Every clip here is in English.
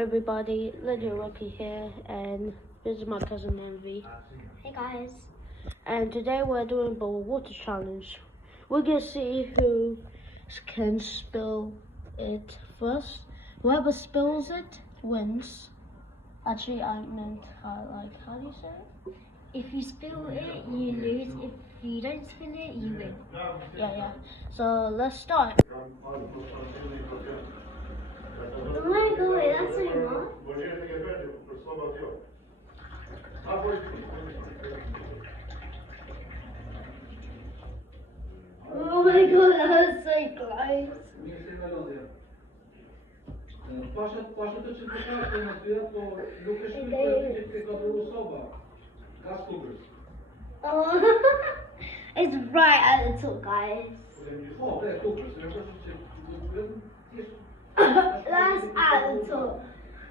everybody, Lydia Rocky here, and this is my cousin Envy. Hey guys. And today we're doing the water challenge. We're gonna see who can spill it first. Whoever spills it wins. Actually, I meant how do you say it? If you spill it, you lose. If you don't spill it, you win. Yeah. So let's start. Oh my god, that's so much. Oh my god, that was so close. Poszedł to czy wypadł na chwilę, bo Lukasz tylko wylosował. Gaz Lukasz. Oh, it's right at the top, guys. O, tak, Lukasz. That's at the top.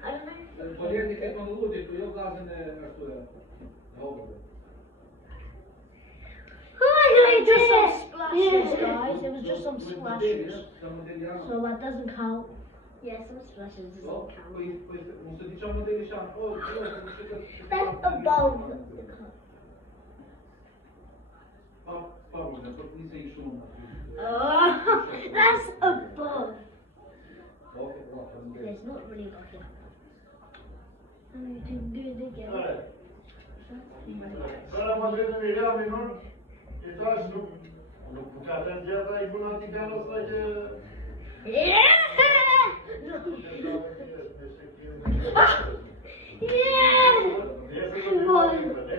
I don't know. Poliernik jak on ludzi, to ja wlazę na które. Dobra. Oh my god, It was just some I splashes, did it! guys. It was just some splashes. So that doesn't count. Yeah, some splashes doesn't count. Muszę diciamo modeli siano. O, That's above the cup. Paweł, to nic nie szum. Oh, that's above. There's not really above here. I'm going to do it again. Para fazer a melhor, menor, e traz no pucatão de água e vou não tirar os lá Yeah! Yeah! Come on.